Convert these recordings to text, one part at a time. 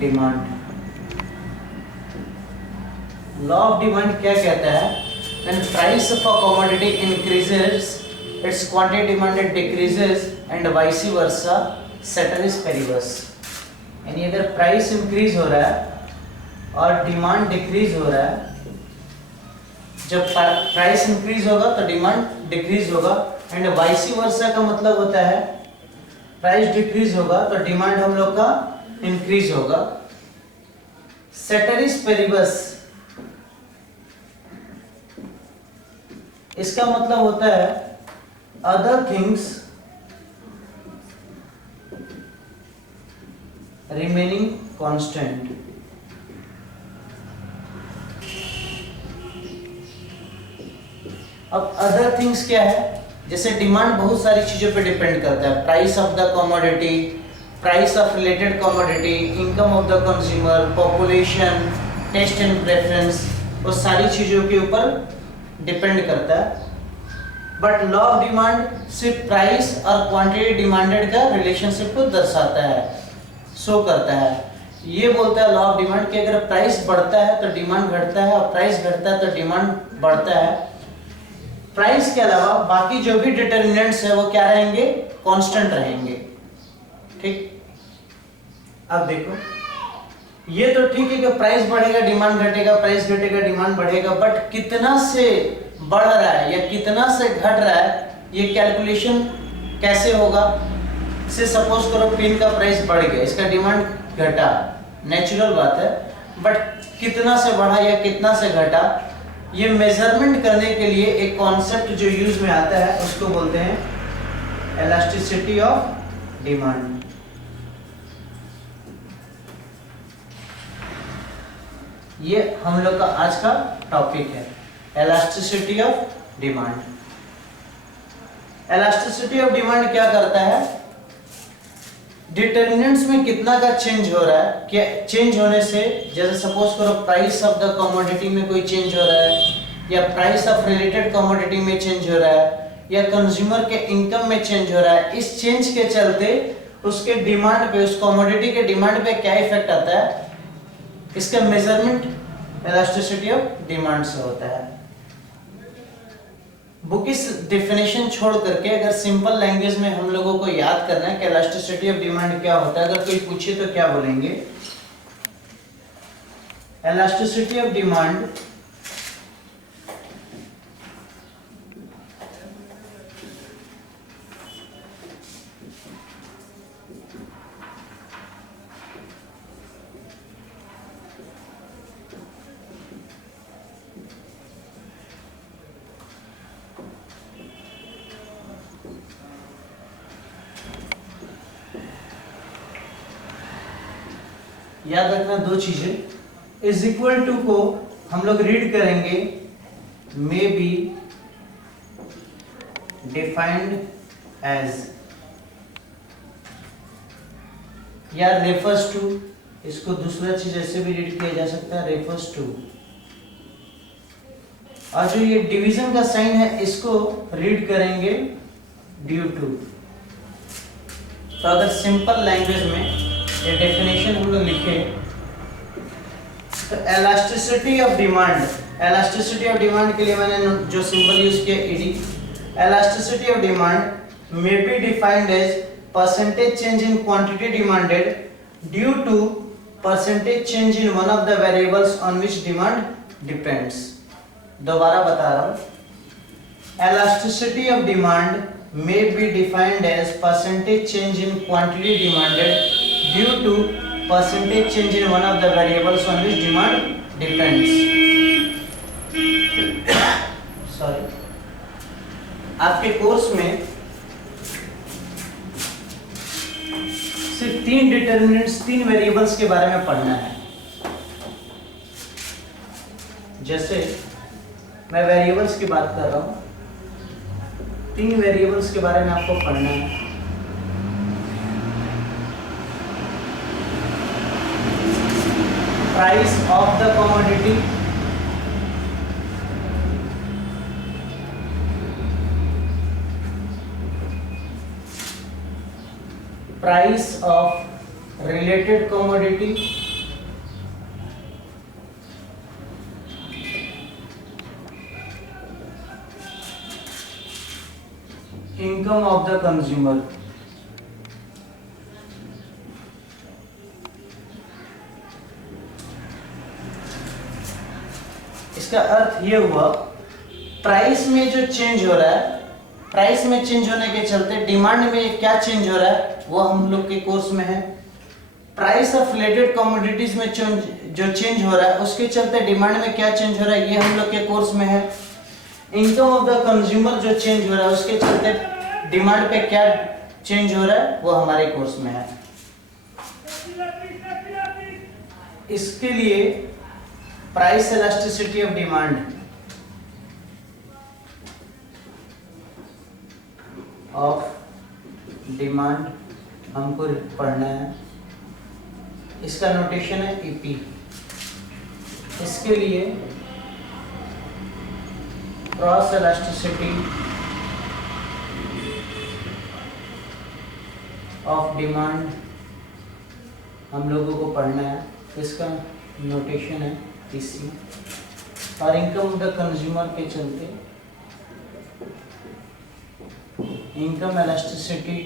Demand. Law of demand क्या कहता है? When price of a commodity increases its quantity demanded decreases and vice versa, ceteris paribus. यानी अगर price increase हो रहा है और डिमांड डिक्रीज हो रहा है, जब प्राइस इंक्रीज होगा तो डिमांड डिक्रीज होगा, एंड वाइस वर्सा का मतलब होता है प्राइस डिक्रीज होगा तो डिमांड हम लोग का इंक्रीज होगा। सेटरिस पेरिबस, इसका मतलब होता है अदर थिंग्स रिमेनिंग कांस्टेंट। अब अदर थिंग्स क्या है? जैसे डिमांड बहुत सारी चीजों पे डिपेंड करता है, price of the commodity, price of related commodity, income of the consumer, population, taste and preference, वो सारी चीजों के ऊपर डिपेंड करता है। बट लॉ ऑफ डिमांड सिर्फ प्राइस और क्वांटिटी डिमांडेड का रिलेशनशिप को दर्शाता है, शो करता है। ये बोलता है लॉ ऑफ डिमांड कि अगर प्राइस बढ़ता है तो डिमांड घटता है, और प्राइस घटता है तो डिमांड बढ़ता है। प्राइस के अलावा बाकी जो भी डिटरमिनेंट्स है वो क्या रहेंगे? कांस्टेंट रहेंगे। ठीक, अब देखो, ये तो ठीक है कि प्राइस बढ़ेगा डिमांड घटेगा, प्राइस घटेगा डिमांड बढ़ेगा, बट कितना से बढ़ रहा है या कितना से घट रहा है, ये कैलकुलेशन कैसे होगा? से सपोज करो पेन का प्राइस बढ़ गया, इसका डिमांड घटा, नेचुरल बात है, बट कितना से बढ़ा या कितना से घटा, ये मेजरमेंट करने के लिए एक कॉन्सेप्ट जो यूज में आता है उसको बोलते हैं इलास्टिसिटी ऑफ डिमांड। ये हम लोग का आज का टॉपिक है, elasticity of demand. Elasticity of demand क्या करता है? डिटरमिनेंट्स में कितना का चेंज हो रहा है, क्या चेंज होने से, जैसे सपोज करो प्राइस ऑफ द कमोडिटी में कोई चेंज हो रहा है, या प्राइस ऑफ रिलेटेड कमोडिटी में चेंज हो रहा है, या कंज्यूमर के इनकम में चेंज हो रहा है, इस चेंज के चलते उसके डिमांड पे, उस कमोडिटी के डिमांड पे क्या इफेक्ट आता है, इसका मेजरमेंट इलास्टिसिटी ऑफ डिमांड से होता है। बुक इस डेफिनेशन छोड़ करके अगर सिंपल लैंग्वेज में हम लोगों को याद करना है कि इलास्टिसिटी ऑफ डिमांड क्या होता है, अगर कोई पूछे तो क्या बोलेंगे? इलास्टिसिटी ऑफ डिमांड याद रखना दो चीजें, इज इक्वल टू को हम लोग रीड करेंगे मे बी डिफाइंड एज, या रेफर्स टू, इसको दूसरा चीज ऐसे भी रीड किया जा सकता है, रेफर्स टू। और जो ये डिवीजन का साइन है इसको रीड करेंगे ड्यू टू। तो अगर सिंपल लैंग्वेज में ये डेफिनेशन हम लोग लिखे तो elasticity of demand, elasticity of demand के लिए मैंने जो सिंबल यूज किया ED, elasticity of demand may be defined as percentage change in quantity demanded due to percentage change in one of the variables on which demand depends. दोबारा बता रहा हूं, elasticity of demand may be defined as percentage change in quantity demanded due to percentage change in one of the variables on which demand depends. Sorry, आपके course में सिर्फ 3 determinants, 3 variables के बारे में पढ़ना है। जैसे मैं वेरिएबल्स की बात कर रहा हूं, 3 वेरिएबल्स के बारे में आपको पढ़ना है। Price of the commodity, price of related commodity income of the consumer. इसका अर्थ ये हुआ, प्राइस में जो चेंज हो रहा है, प्राइस में चेंज होने के चलते डिमांड में क्या चेंज हो रहा है वो हम लोग के कोर्स में है। प्राइस ऑफ रिलेटेड कमोडिटीज में जो चेंज हो रहा है उसके चलते डिमांड में क्या चेंज हो रहा है ये हम लोग के कोर्स में है। इनकम ऑफ द कंज्यूमर जो चेंज हो रहा है उसके चलते डिमांड पे क्या चेंज हो रहा है वो हमारे कोर्स में है। इसके लिए प्राइस इलास्टिसिटी ऑफ डिमांड हमको पढ़ना है। इसका नोटेशन है ईपी। इसके लिए क्रॉस इलास्टिसिटी ऑफ डिमांड हम लोगों को पढ़ना है। इसका नोटेशन है ईसी। और इनकम ऑफ द कंज्यूमर के चलते इनकम इलास्टिसिटी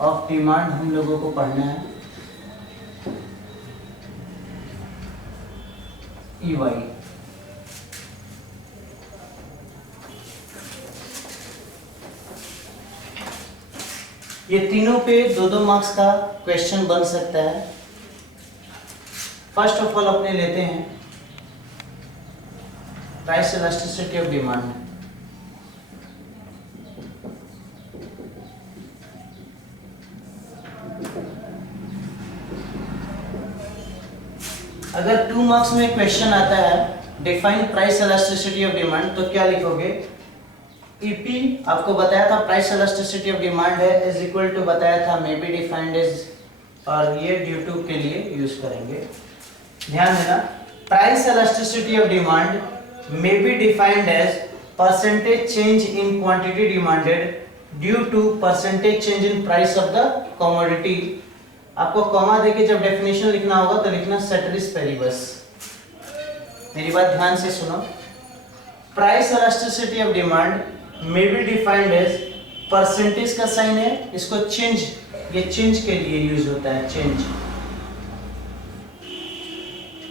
ऑफ डिमांड हम लोगों को पढ़ना है EY। ये तीनों पे 2-2 मार्क्स का क्वेश्चन बन सकता है। फर्स्ट ऑफ ऑल अपने लेते हैं प्राइस इलास्टिसिटी ऑफ डिमांड। अगर 2 मार्क्स में क्वेश्चन आता है define price elasticity of demand तो क्या लिखोगे? ईपी आपको बताया था प्राइस इलास्टिसिटी ऑफ डिमांड है इज इक्वल टू बताया था मे बी डिफाइंड एज, और ये ड्यू टू के लिए यूज करेंगे। ध्यान देना, price elasticity of demand may be defined as percentage change in quantity demanded due to percentage change in price of the commodity. आपको कॉमा देके जब डेफिनेशन लिखना होगा तो लिखना सेटरिस पेरिबस। मेरी बात ध्यान से सुनो। Price elasticity of demand may be defined as, percentage का साइन है, इसको चेंज, ये चेंज के लिए यूज होता है, change.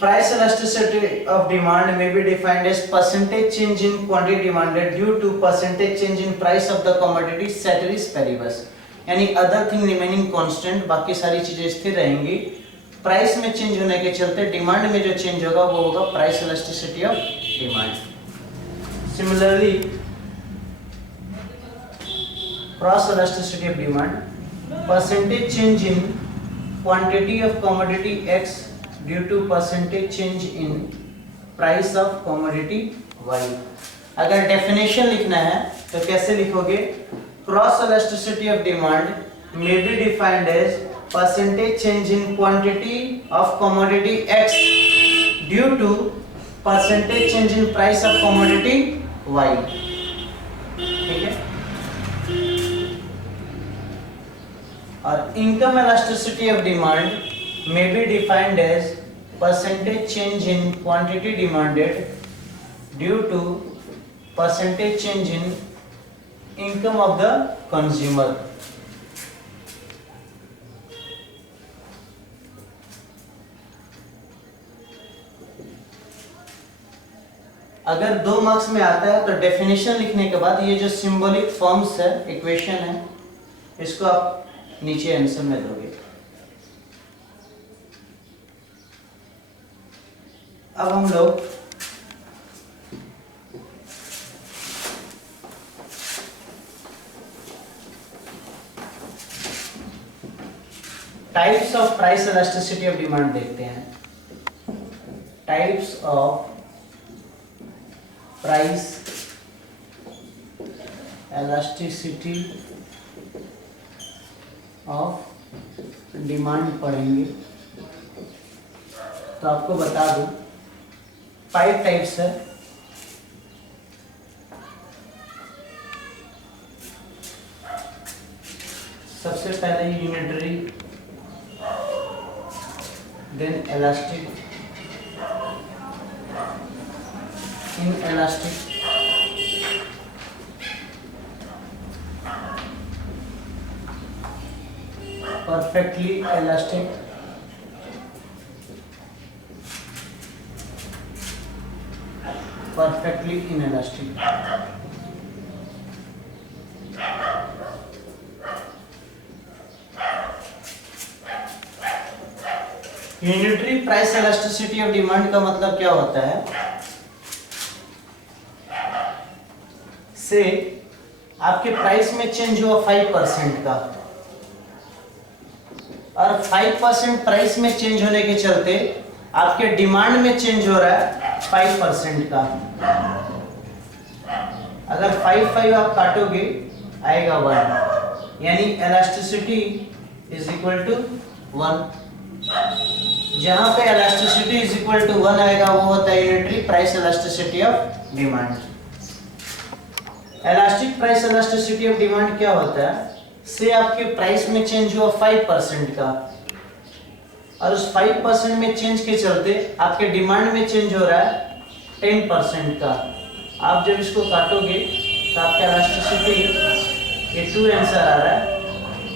Price elasticity of demand may be defined as percentage change in quantity demanded due to percentage change in price of the commodity ceteris paribus. यानी other thing remaining constant, बाकी सारी चीजें स्थिर रहेंगी। प्राइस में change होने के चलते डिमांड में जो चेंज होगा वो होगा price elasticity of demand. Similarly cross elasticity of demand, percentage change in quantity of commodity X due to percentage change in price of commodity Y। अगर डेफिनेशन लिखना है तो कैसे लिखोगे? Cross elasticity of demand may be defined as percentage change in quantity of commodity X due to percentage change in price of commodity Y। ठीक है। और income elasticity of demand may be defined as percentage change in quantity demanded due to percentage change in income of the consumer. अगर 2 marks में आता है तो definition लिखने के बाद ये जो सिंबॉलिक फॉर्म्स है, इक्वेशन है, इसको आप नीचे आंसर में दोगे। अब हम लोग types of price elasticity of demand देखते हैं। Types of price elasticity of demand पढ़ेंगे तो आपको बता दूं 5 टाइप्स है। सबसे पहले unitary, then elastic, inelastic, perfectly elastic, perfectly inelastic. Unitary price elasticity of demand का मतलब क्या होता है? से आपके प्राइस में चेंज हुआ 5% का, और 5% प्राइस में चेंज होने के चलते आपके डिमांड में चेंज हो रहा है 5% का। अगर 5 आप काटोगे आएगा 1, यानी इलास्टिसिटी इज इक्वल टू 1। जहां पे इलास्टिसिटी इज इक्वल टू 1 आएगा वो होता है unitary price elasticity of demand. Elastic price elasticity of demand क्या होता है? से आपके प्राइस में चेंज हुआ 5% का, और उस 5% में चेंज के चलते आपके डिमांड में चेंज हो रहा है 10% का। आप जब इसको काटोगे तो आपका इलास्टिसिटी ये 2 आंसर आ रहा है,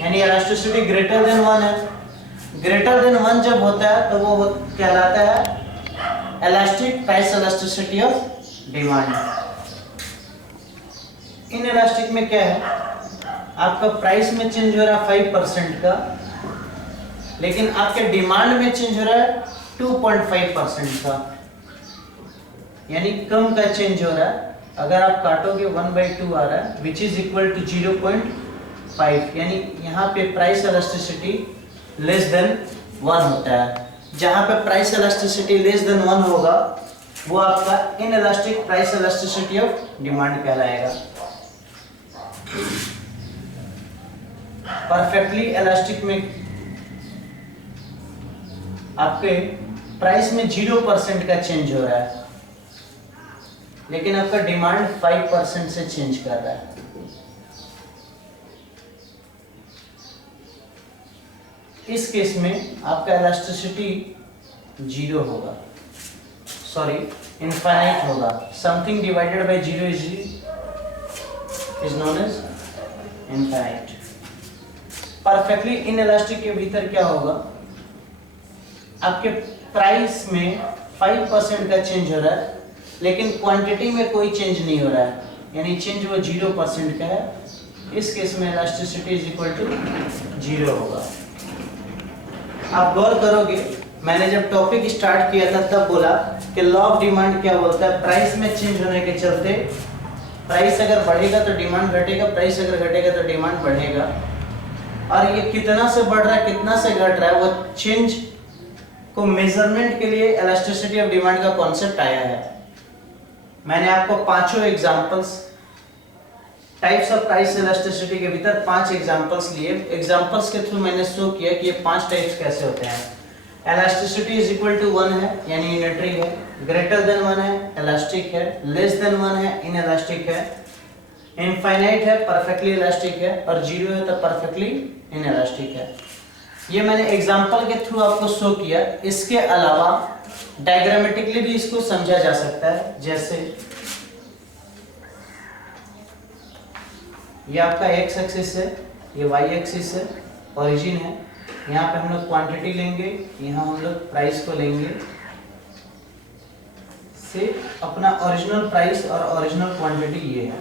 यानी इलास्टिसिटी ग्रेटर देन 1 है। ग्रेटर देन 1 जब होता है तो वो कहलाता है elastic price elasticity of demand. In elastic में क्या है? आपका प्राइस में चेंज हो रहा है 5% का, लेकिन आपके डिमांड में चेंज हो रहा है 2.5% का, यानी कम का चेंज हो रहा है। अगर आप काटोगे 1/2 आ रहा है, विच इज इक्वल टू 0.5, यानी यहाँ पे प्राइस इलास्टिसिटी लेस देन 1 होता है। जहाँ पे प्राइस इलास्टिसिटी लेस देन 1 होगा वो आपका inelastic price elasticity of demand कहलाएगा। परफेक्टली इलास्टिक में आपके प्राइस में 0% का चेंज हो रहा है, लेकिन आपका डिमांड 5% से चेंज कर रहा है। इस केस में आपका इलास्टिसिटी 0 होगा, सॉरी इनफाइनाइट होगा। Something divided by 0 is known as infinite. Perfectly inelastic के भीतर क्या होगा? आपके प्राइस में 5% का चेंज हो रहा है, लेकिन क्वांटिटी में कोई चेंज नहीं हो रहा है, यानी चेंज वो 0% का है। इस केस में इलास्टिसिटी इज इक्वल टू 0 होगा। आप गौर करोगे, मैंने जब टॉपिक स्टार्ट किया था तब बोला कि लॉ ऑफ डिमांड क्या बोलता है? प्राइस में चेंज होने के चलते प्राइस अगर बढ़ेगा तो डिमांड घटेगा, प्राइस अगर घटेगा तो डिमांड बढ़ेगा। और ये कितना से बढ़ रहा है कितना से घट रहा है, वो चेंज को मेजरमेंट के लिए इलास्टिसिटी ऑफ डिमांड का कॉन्सेप्ट आया है। मैंने आपको पांचों examples types of price elasticity के भीतर 5 एग्जांपल्स लिए। एग्जांपल्स के थ्रू मैंने शो किया कि ये 5 टाइप्स कैसे होते हैं। इलास्टिसिटी इज इक्वल टू 1 है, यानी यूनिटरी है। ग्रेटर देन 1 है, इलास्टिक है। लेस देन 1 है, इनइलास्टिक है। इनफाइनाइट है, परफेक्टली इलास्टिक है। और 0 है तो परफेक्टली इनइलास्टिक है। ये मैंने एग्जांपल के थ्रू आपको शो किया। इसके अलावा डायग्रामेटिकली भी इसको समझा जा सकता है। जैसे ये आपका एक्स एक्सिस है, ये वाई एक्सिस है, ओरिजिन है। यहाँ पे हम लोग क्वांटिटी लेंगे, यहाँ हम लोग प्राइस को लेंगे। से अपना ओरिजिनल प्राइस और ओरिजिनल क्वांटिटी ये है।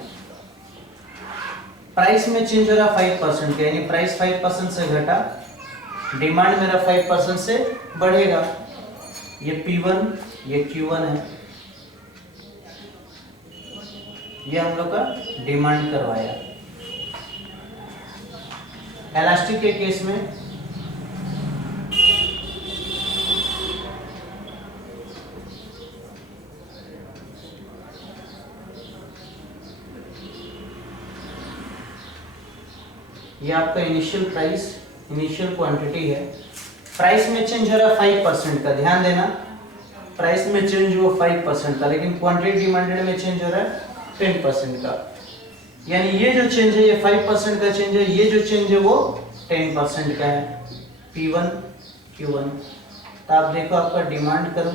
प्राइस में चेंज हो रहा 5% का, यानी प्राइस 5% से घटा, डिमांड मेरा 5% से बढ़ेगा। ये P1, ये Q1 है। ये हम लोग का डिमांड करवाया। इलास्टिक के केस में ये आपका इनिशियल प्राइस, इनिशियल क्वांटिटी है। प्राइस में चेंज हो रहा है 5% का, ध्यान देना। प्राइस में चेंज हुआ 5% का, लेकिन क्वांटिटी डिमांडेड में चेंज हो रहा है 10% का। यानी ये जो चेंज है ये 5% का चेंज है, ये जो चेंज है वो 10% का है। P1 Q1। तो आप देखो आपका डिमांड करो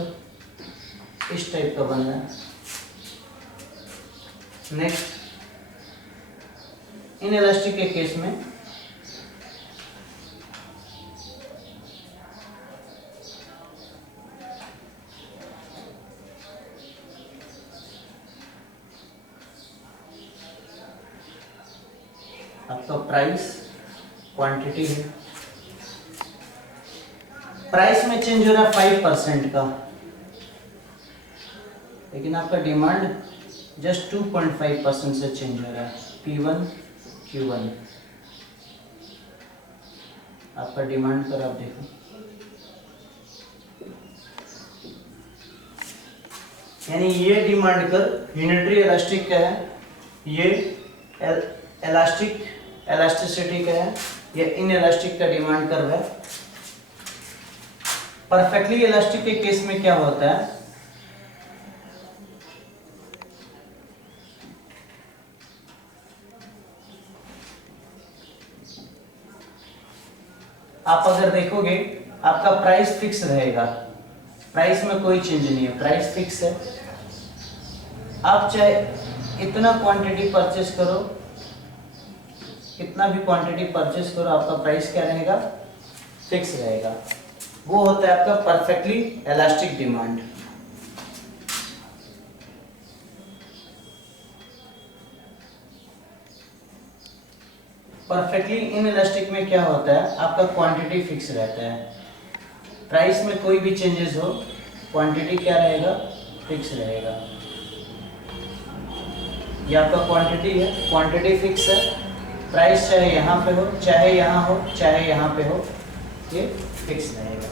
इस टाइप का बन रहा है। नेक्स्ट इनइलास्टिक के केस में आपका प्राइस क्वांटिटी है, प्राइस में चेंज हो रहा है 5% का, लेकिन आपका डिमांड जस्ट 2.5% से चेंज हो रहा है। P1 Q1 आपका डिमांड पर आप देखो, यानी ये डिमांड कर यूनिटरी इलास्टिक का है, ये इलास्टिसिटी का है, ये इन इलास्टिक का डिमांड कर रहा है। परफेक्टली इलास्टिक के केस में क्या होता है, आप अगर देखोगे आपका प्राइस फिक्स रहेगा, प्राइस में कोई चेंज नहीं है, प्राइस फिक्स है। आप चाहे इतना क्वांटिटी परचेस करो, कितना भी क्वांटिटी परचेस करो, आपका प्राइस क्या रहेगा, फिक्स रहेगा। वो होता है आपका perfectly elastic demand. Perfectly inelastic में क्या होता है, आपका क्वांटिटी फिक्स रहता है, प्राइस में कोई भी चेंजेस हो, क्वांटिटी क्या रहेगा, फिक्स रहेगा। ये आपका क्वांटिटी है, क्वांटिटी फिक्स है, प्राइस चाहे यहाँ पे हो, चाहे यहाँ हो, चाहे यहाँ पे हो, ये फिक्स रहेगा।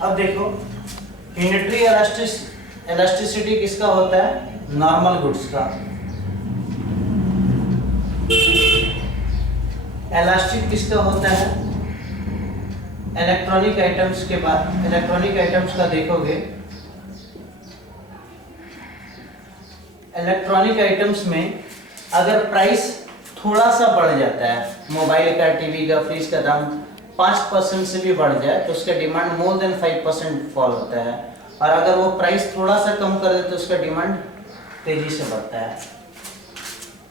अब देखो यूनिटरी इलास्टिसिटी किसका होता है, नॉर्मल गुड्स का। इलास्टिक किसका होता है, इलेक्ट्रॉनिक आइटम्स के बाद, इलेक्ट्रॉनिक आइटम्स का देखोगे, इलेक्ट्रॉनिक आइटम्स में अगर प्राइस थोड़ा सा बढ़ जाता है, मोबाइल का, टीवी का, फ्रिज का दाम 5% से भी बढ़ जाए तो उसका डिमांड मोर देन 5% फॉल होता है, और अगर वो प्राइस थोड़ा सा कम कर दे तो उसका डिमांड तेजी से बढ़ता है।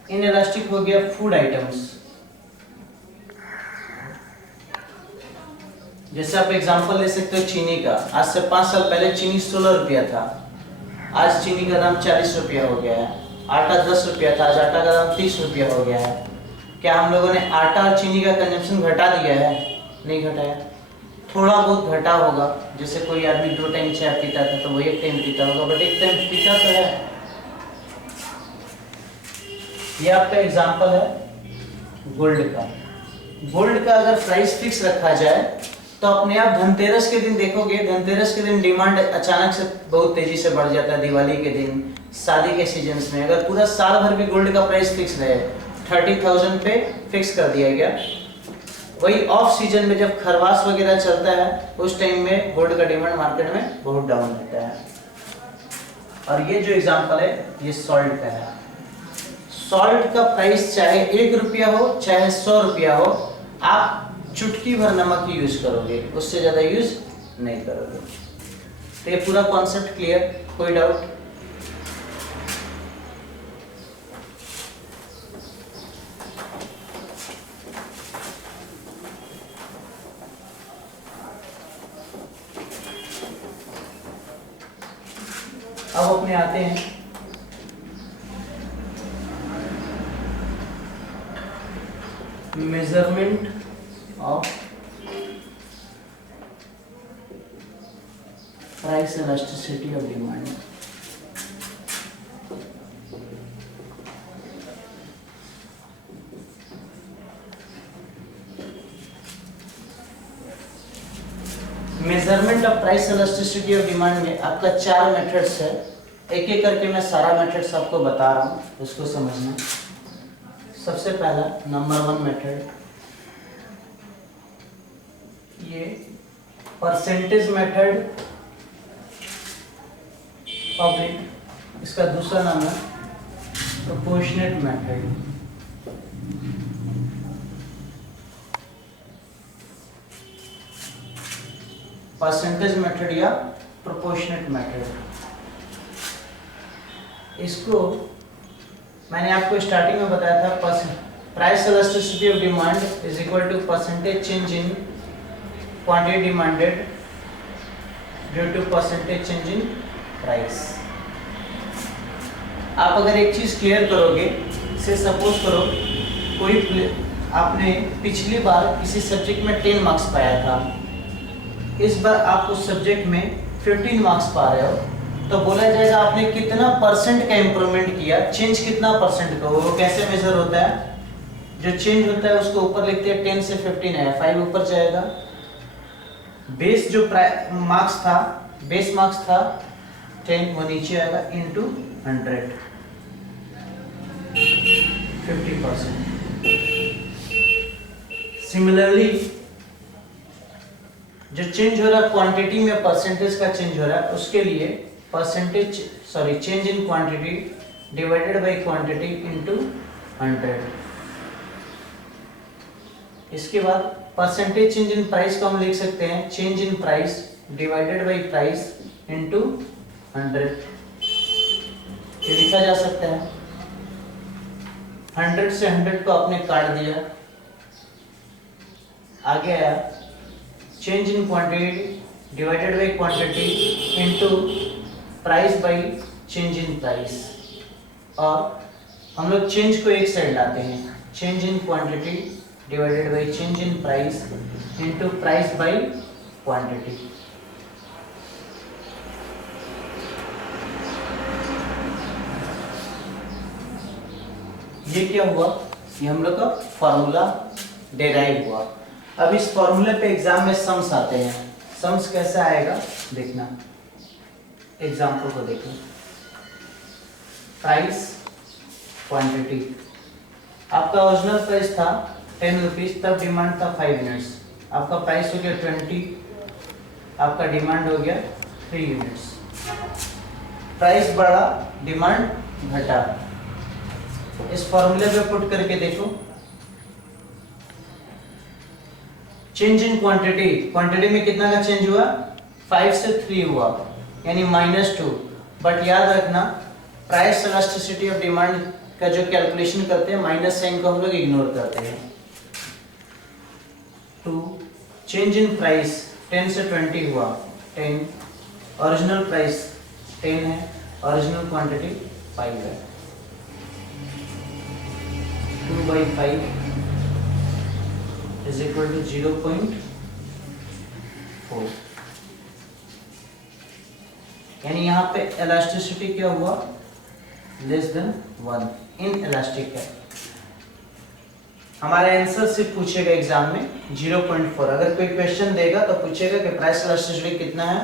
इनइलास्टिक हो गया फूड आइटम्स, जैसे आप एग्जांपल ले सकते हो चीनी का। आज से 5 साल पहले चीनी 16 रुपया था, आज चीनी का दाम 40 रुपया हो गया है। आटा 10 रुपया था, आज आटा का दाम 30 रुपया हो गया है। क्या हम लोगों ने आटा और चीनी का कंजम्पशन घटा दिया है, नहीं घटाया, थोड़ा बहुत घटा होगा। जैसे कोई आदमी 2 टाइम चाय पीता था तो वो 1 टाइम पीता होगा, बट 1 टाइम पीता तो है। ये आपका एग्जांपल है गोल्ड का। गोल्ड का अगर प्राइस फिक्स रखा जाए तो अपने आप धनतेरस के दिन देखोगे, धनतेरस के दिन डिमांड अचानक से बहुत तेजी से बढ़ जाता है। दिवाली के दिन, शादी के सीजन्स में, अगर पूरा साल भर भी गोल्ड का प्राइस फिक्स रहे, 30,000 पे फिक्स कर दिया गया, वही ऑफ सीजन में जब खरवास वगैरह चलता है उस टाइम में गोल्ड का डिमांड मार्केट में बहुत डाउन रहता है। और ये जो एग्जांपल है ये सॉल्ट का है। सॉल्ट का प्राइस चाहे 1 रुपया हो चाहे 100 रुपया हो, आप चुटकी भर नमक ही यूज करोगे, उससे ज्यादा यूज नहीं करोगे। तो ये पूरा कॉन्सेप्ट क्लियर, कोई डाउट? अब अपने आते हैं measurement of price elasticity of demand. Measurement of price elasticity of demand में आपका 4 मेथड्स है। एक एक करके मैं सारा मेथड्स आपको बता रहा हूँ, उसको समझना। सबसे पहला नंबर 1 मेथड, ये परसेंटेज मेथड ऑफ इट। इसका दूसरा नाम है प्रोपोर्शनेट मेथड। परसेंटेज मेथड या प्रोपोर्शनेट मेथड। इसको मैंने आपको स्टार्टिंग में बताया था, price elasticity of demand is equal to percentage change in quantity demanded due to percentage change in price. आप अगर एक चीज क्लियर करोगे, से सपोज करो आपने पिछली बार किसी सब्जेक्ट में 10 मार्क्स पाया था, इस बार आप उस सब्जेक्ट में 15 मार्क्स पा रहे हो, तो बोला जाएगा आपने कितना परसेंट का इम्प्रूवमेंट किया, चेंज कितना परसेंट का। वो कैसे मेजर होता है, जो चेंज होता है उसको ऊपर लिखते हैं 10 से 15 है, 5 ऊपर जाएगा। बेस जो मार्क्स था, बेस मार्क्स था 10, वो नीचे आएगा इनटू 100, 50%। सिमिलरली जो चेंज हो रहा है क्वांटिटी में, परसेंटेज का चेंज हो रहा है, उसके लिए change in quantity divided by quantity into 100। इसके बाद परसेंटेज चेंज इन प्राइस को हम लिख सकते हैं change in price divided by price into 100। ये लिखा जा सकता है। 100 से 100 को आपने काट दिया, आगे आया change in quantity divided by quantity into price by change in price, और हम लोग चेंज को एक साइड लाते हैं, change in quantity divided by change in price into price by quantity. ये क्या हुआ, ये हम लोग का फॉर्मूला डेराइव हुआ। अब इस फॉर्मूले पे एग्जाम में सम्स आते हैं, सम्स कैसा आएगा देखना, एग्जाम्पल को देखो। प्राइस क्वांटिटी, आपका ओरिजिनल प्राइस था 10 रुपीज, तब डिमांड था 5 यूनिट्स, आपका प्राइस हो गया 20, आपका डिमांड हो गया 3 यूनिट्स। प्राइस बढ़ा, डिमांड घटा। इस फॉर्मूले पे पुट करके देखो, चेंज इन क्वांटिटी, क्वांटिटी में कितना का चेंज हुआ, 5 से 3 हुआ, यानी -2। बट याद रखना प्राइस इलास्टिसिटी ऑफ डिमांड का जो कैलकुलेशन करते हैं, माइनस साइन को हम लोग इग्नोर करते हैं। 2 चेंज इन प्राइस 10 से 20 हुआ 10, ओरिजिनल प्राइस 10 है, ओरिजिनल क्वांटिटी 5 है। 2/5 is equal to 0.4, यानी यहाँ पे इलास्टिसिटी क्या हुआ, लेस देन 1, इन इलास्टिक है। हमारे आंसर से पूछेगा एग्जाम में 0.4। अगर कोई क्वेश्चन देगा तो पूछेगा कि प्राइस इलास्टिसिटी कितना है,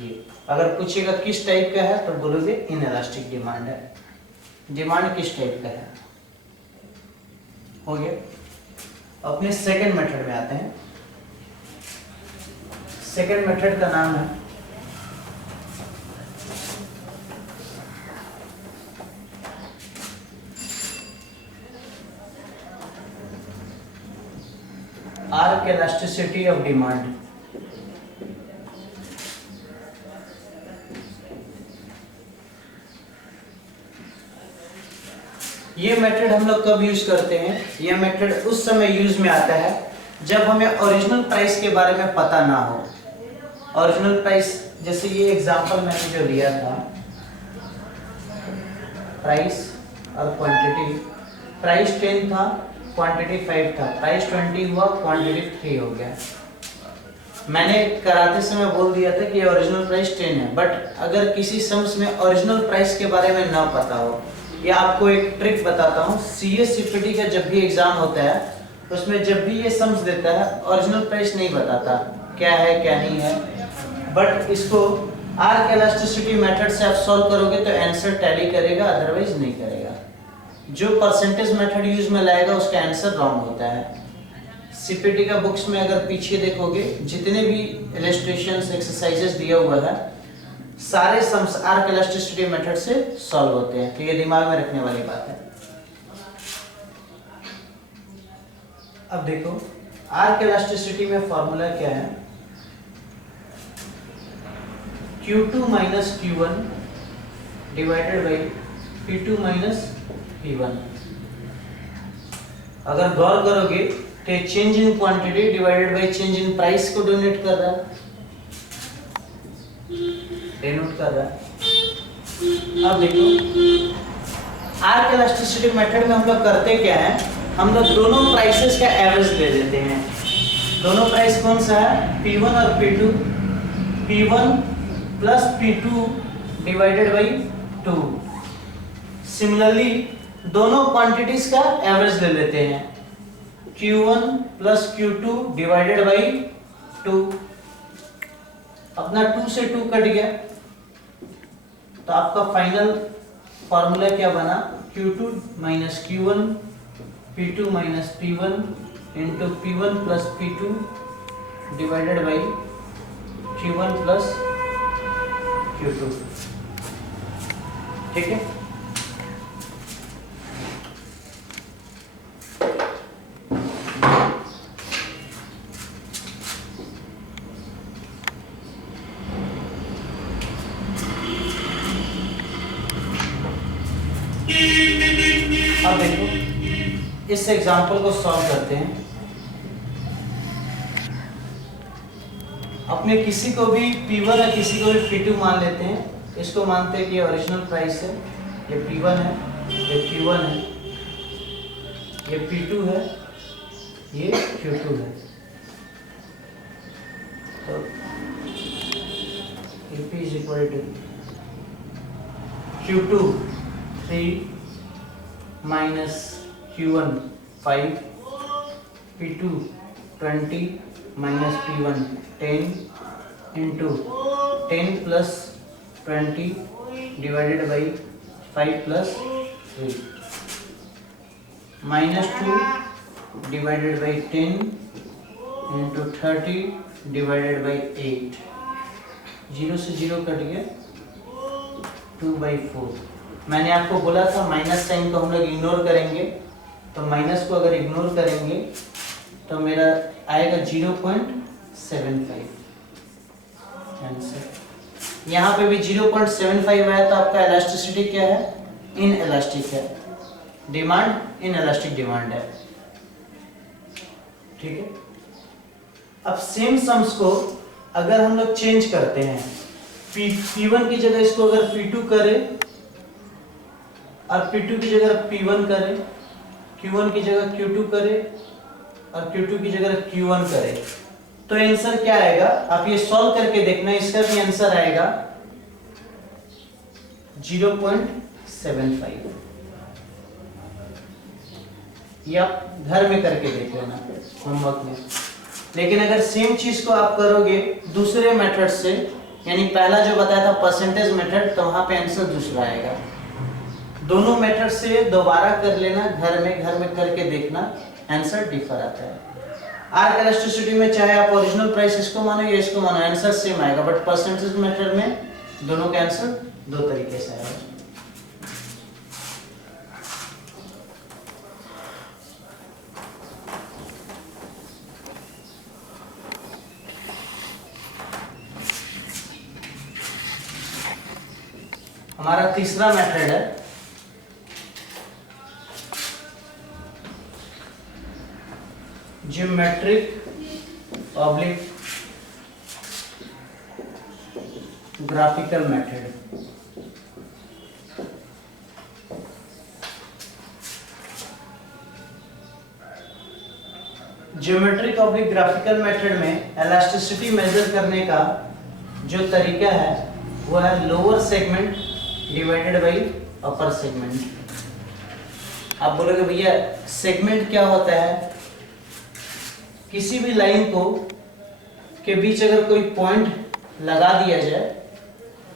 ये। अगर पूछेगा किस टाइप का है तो बोलोगे इन इलास्टिक डिमांड है। डिमांड किस टाइप का है, हो गया। अपने सेकंड मेथड में आते हैं। सेकंड मेथड का नाम है आर्क इलास्टिसिटी ऑफ डिमांड। ये मेथड हम लोग कब यूज करते हैं, ये मेथड उस समय यूज में आता है जब हमें ओरिजिनल प्राइस के बारे में पता ना हो। ओरिजिनल प्राइस, जैसे ये एग्जांपल मैंने जो लिया था, प्राइस और क्वांटिटी, प्राइस 10 था, क्वांटिटी 5 था, प्राइस 20 हुआ, क्वांटिटी 3 हो गया। मैंने कराते समय बोल दिया था कि ओरिजिनल प्राइस 10 है, बट अगर किसी सम्स में ओरिजिनल प्राइस के बारे में ना पता हो, या आपको एक ट्रिक बताता हूँ, CS CPT का जब भी एग्जाम होता है उसमें जब भी ये सम्स देता है ओरिजिनल प्राइस नहीं बताता क्या है क्या नहीं है, बट इसको आर्क इलास्टिसिटी मेथड से आप सॉल्व करोगे तो आंसर टैली करेगा, अदरवाइज नहीं करेगा। जो परसेंटेज मेथड यूज में लाएगा उसका आंसर रॉन्ग होता है। CPT का बुक्स में अगर पीछे देखोगे, जितने भी इलस्ट्रेशंस एक्सरसाइजेस दिया हुआ है, सारे सम्स आर्क इलास्टिसिटी मेथड से सॉल्व होते हैं। तो ये दिमाग में रखने वाली बात है। अब देखो आर्क इलास्टिसिटी में फॉर्मूला क्या है, Q2 minus Q1 divided by P2 minus P1। अगर गौर करोगे तो change in quantity divided by change in price को डोनेट कर रहा है, डिनोट कर रहा है। अब देखो आर्क इलास्टिसिटी मेथड में हम लोग करते क्या है, हम लोग दोनों प्राइसेस का एवरेज ले लेते हैं। दोनों प्राइस कौन सा है, P1 और P2, P1 plus P2 divided by 2। Similarly दोनों क्वांटिटीज का एवरेज ले लेते हैं, Q1 plus Q2 divided by 2। अपना 2 से 2 कट गया, तो आपका फाइनल फॉर्मूला क्या बना, Q2 minus Q1, P2 minus P1 into P1 plus P2 divided by Q1 plus Q2। ठीक है, अब देखो इस एग्जांपल को सॉल्व करते हैं। अपने किसी को भी P1 या किसी को भी P2 मान लेते हैं। इसको मानते हैं कि ओरिजिनल प्राइस है, ये P1 है, ये Q1 है, ये P2 है, ये Q2 है। तो EP is equal to Q2 3 minus Q1 5, P2 20 minus P1 10 into 10 plus 20 divided by 5 plus 3 minus 2 divided by 10 into 30 divided by 8। 0 से 0 कट गया, 2/4। मैंने आपको बोला था माइनस साइन को हम लोग इग्नोर करेंगे, तो माइनस को अगर इग्नोर करेंगे तो मेरा आएगा 0.75 आंसर। यहाँ पे भी 0.75 आया, तो आपका इलास्टिसिटी क्या है, इन इलास्टिक है, डिमांड इन इलास्टिक डिमांड है। ठीक है, अब सेम सम्स को अगर हम लोग चेंज करते हैं, P1 की जगह इसको अगर P2 करें और P2 की जगह P1 करें, Q1 की जगह Q2 करें और Q2 की जगह Q1 करें, तो आंसर क्या आएगा, आप ये सॉल्व करके देखना, इसका भी आंसर आएगा 0.75। ये आप घर में करके देख लेना होमवर्क में। लेकिन अगर सेम चीज को आप करोगे दूसरे मेथड से, यानी पहला जो बताया था परसेंटेज मेथड, तो वहां पे आंसर दूसरा आएगा। दोनों मेथड से दोबारा कर लेना, घर में करके देखना, आंसर डिफर आता है। आर्क इलास्टिसिटी में चाहे आप ओरिजिनल प्राइस इसको मानो या इसको मानो, आंसर सेम आएगा, बट परसेंटेज मेथड में दोनों का आंसर दो तरीके से आएगा। हमारा तीसरा मेथड है geometric oblique graphical method. Geometric oblique graphical method में इलास्टिसिटी मेजर करने का जो तरीका है वो है lower segment divided by upper segment. आप बोलोगे भैया सेगमेंट क्या होता है, किसी भी लाइन को के बीच अगर कोई पॉइंट लगा दिया जाए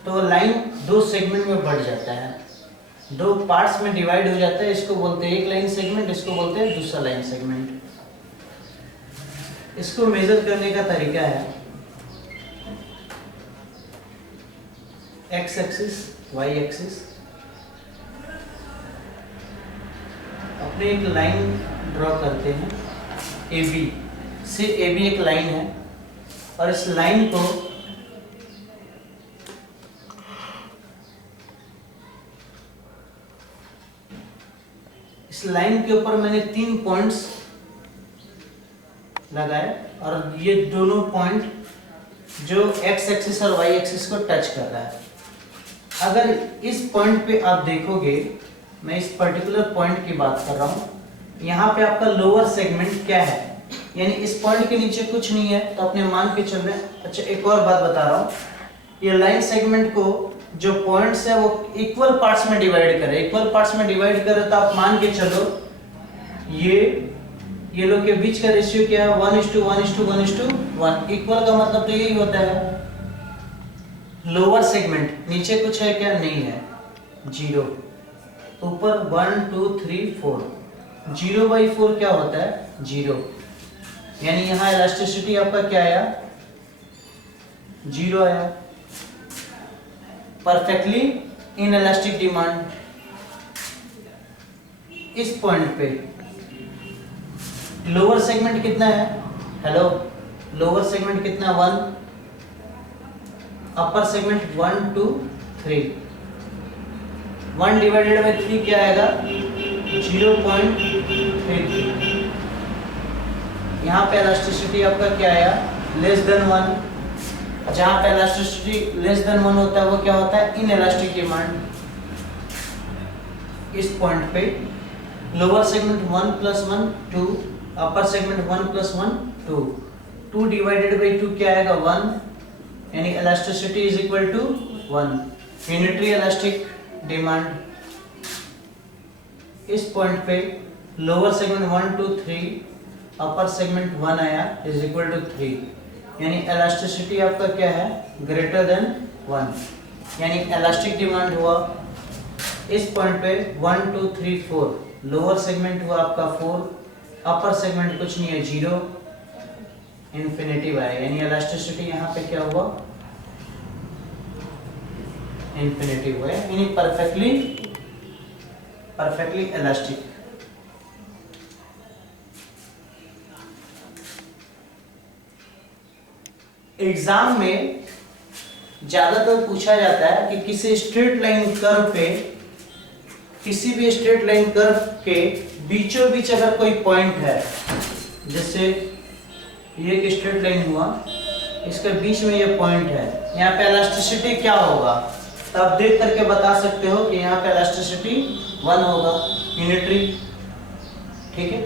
तो लाइन दो सेगमेंट में बढ़ जाता है, दो पार्ट्स में डिवाइड हो जाता है। इसको बोलते हैं एक लाइन सेगमेंट, इसको बोलते हैं दूसरा लाइन सेगमेंट। इसको मेजर करने का तरीका है एक्स एक्सिस वाई एक्सिस। अपने एक लाइन ड्रॉ करते हैं ए बी से, ए बी एक लाइन है और इस लाइन को इस लाइन के ऊपर मैंने 3 पॉइंट्स लगाए और ये दोनों पॉइंट जो एक्स एक्सिस और वाई एक्सिस को टच कर रहा है। अगर इस पॉइंट पे आप देखोगे मैं इस पर्टिकुलर पॉइंट की बात कर रहा हूँ। यहाँ पे आपका लोअर सेगमेंट क्या है, यानी इस पॉइंट के नीचे कुछ नहीं है, तो अपने मान के चल रहे हैं। अच्छा, एक और बात बता रहा हूँ, ये लाइन सेगमेंट को जो पॉइंट्स है वो इक्वल पार्ट्स में डिवाइड करे। इक्वल पार्ट्स में डिवाइड करे तो आप मान के चलो ये लोग के बीच का रेशियो क्या है, 1:1:1:1। इक्वल का मतलब तो यही होता है। लोअर सेगमेंट नीचे कुछ है क्या, नहीं है, 0। ऊपर 1 2 3 4, 0/4 क्या होता है, 0। यानी यहाँ इलास्टिसिटी आपका क्या आया, 0 आया। Perfectly inelastic demand. इस पॉइंट पे लोअर सेगमेंट कितना है, हेलो, लोअर सेगमेंट कितना, 1। अपर सेगमेंट 1 2 3, 1 डिवाइडेड बाय 3 क्या आएगा, 0.33। यहाँ पे इलास्टिसिटी आपका क्या आया, लेस देन 1। जहाँ पे इलास्टिसिटी लेस देन 1 होता है वो क्या होता है, इनइलास्टिक डिमांड। इस पॉइंट पे lower segment 1 + 1 2, upper segment 1 + 1 2, 2 divided by 2 क्या आएगा, 1, यानी elasticity is equal to 1, unitary elastic demand. इस पॉइंट पे लोअर सेगमेंट 1 2 3, अपर सेगमेंट 1 आया इज इक्वल टू 3, यानी इलास्टिसिटी आपका क्या है, ग्रेटर देन 1, यानी इलास्टिक डिमांड हुआ। इस पॉइंट पे 1 2 3 4, लोअर सेगमेंट हुआ आपका 4, अपर सेगमेंट कुछ नहीं है, 0, इंफिनिटिव आया, यानी इलास्टिसिटी यहाँ पे क्या हुआ, इंफिनिटिव हुआ, यानी परफेक्टली इलास्टिक। एग्जाम में ज्यादातर पूछा जाता है कि किसी स्ट्रेट लाइन कर्व पे, किसी भी स्ट्रेट लाइन कर्व के बीचों बीच अगर कोई पॉइंट है, जैसे ये एक स्ट्रेट लाइन हुआ, इसके बीच में ये पॉइंट है, यहाँ पे इलास्टिसिटी क्या होगा, तो आप देख करके बता सकते हो कि यहाँ पे इलास्टिसिटी 1 होगा, यूनिटरी। ठीक है,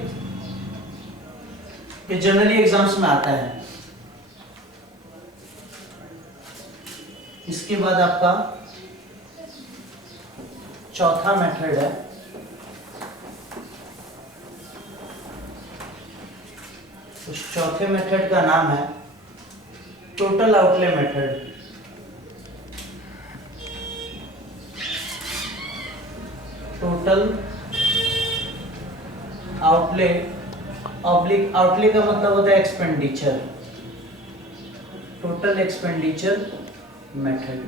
ये जनरली एग्जाम्स में आता है। इसके बाद आपका चौथा मेथड है, उस चौथे मेथड का नाम है total outlay method. Total outlay, oblique outlay का मतलब होता है एक्सपेंडिचर, टोटल एक्सपेंडिचर मेथड।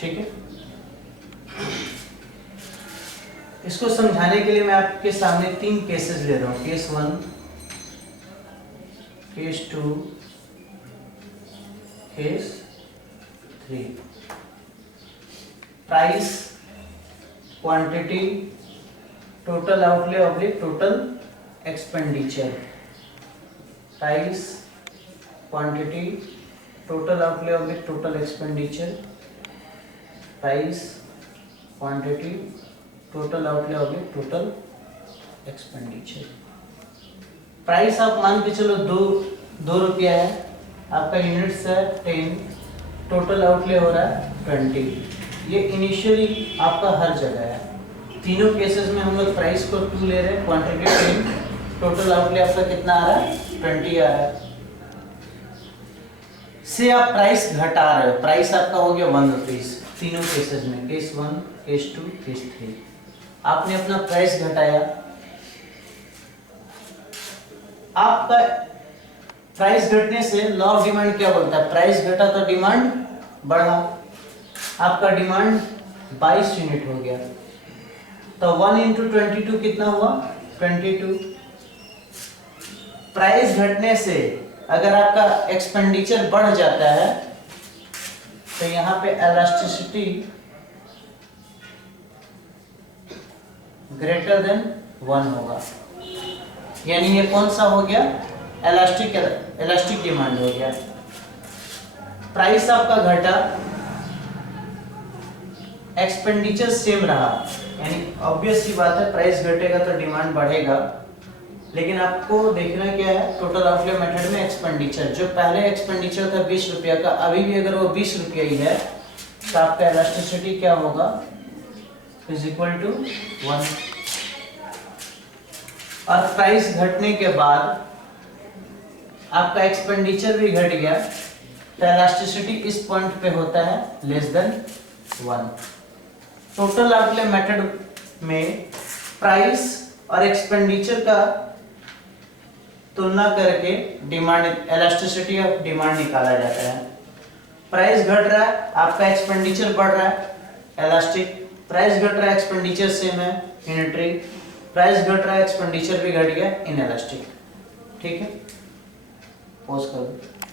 ठीक है, इसको समझाने के लिए मैं आपके सामने 3 केसेस ले रहा हूं, case 1, case 2, case 3। Price, quantity, total outlay oblique total expenditure. Price, quantity, total outlay oblique total expenditure. Price, quantity, total outlay oblique total expenditure. Price आप मान के चलो 2 रुपया है, आपका यूनिट्स है 10, टोटल आउटले हो रहा है 20। ये इनिशियली आपका हर जगह है। तीनों केसेस में हम लोग प्राइस को 2 ले रहे हैं, क्वांटिटी 10, टोटल आउटले आपका कितना आ रहा है, 20 आ रहा है। से आप प्राइस घटा रहे हो, प्राइस आपका हो गया 1 रुपीज तीनों केसेस में, केस 1, केस 2, केस 3। आपने अपना प्राइस घटाया, आपका प्राइस घटने से लॉ ऑफ डिमांड क्या बोलता है, प्राइस घटा तो डिमांड बढ़ा, आपका डिमांड 22 यूनिट हो गया, तो 1 × 22 कितना हुआ, 22। प्राइस घटने से अगर आपका एक्सपेंडिचर बढ़ जाता है तो यहाँ पे इलास्टिसिटी ग्रेटर देन 1 होगा, यानी ये कौन सा हो गया, इलास्टिक डिमांड हो गया। प्राइस आपका घटा, एक्सपेंडिचर सेम रहा, यानी ऑब्वियस सी बात है प्राइस घटेगा तो डिमांड बढ़ेगा, लेकिन आपको देखना क्या है टोटल आउटले मेथड में एक्सपेंडिचर, जो पहले एक्सपेंडिचर था 20 रुपया का, अभी भी अगर वो 20 रुपया ही है तो आपका इलास्टिसिटी क्या होगा, इज इक्वल टू 1। और प्राइस घटने के बाद आपका एक्सपेंडिचर भी घट गया तो इलास्टिसिटी इस पॉइंट पे होता है less than 1। Total outlay method में प्राइस और एक्सपेंडिचर का तुलना करके डिमांड, इलास्टिसिटी ऑफ डिमांड निकाला जाता है। प्राइस घट रहा है, आपका एक्सपेंडिचर बढ़ रहा है, इलास्टिक। प्राइस घट रहा है, एक्सपेंडिचर सेम है, यूनिटरी। प्राइस घट रहा है, एक्सपेंडिचर भी घट गया, इन इलास्टिक। ठीक है, पॉज कर दो।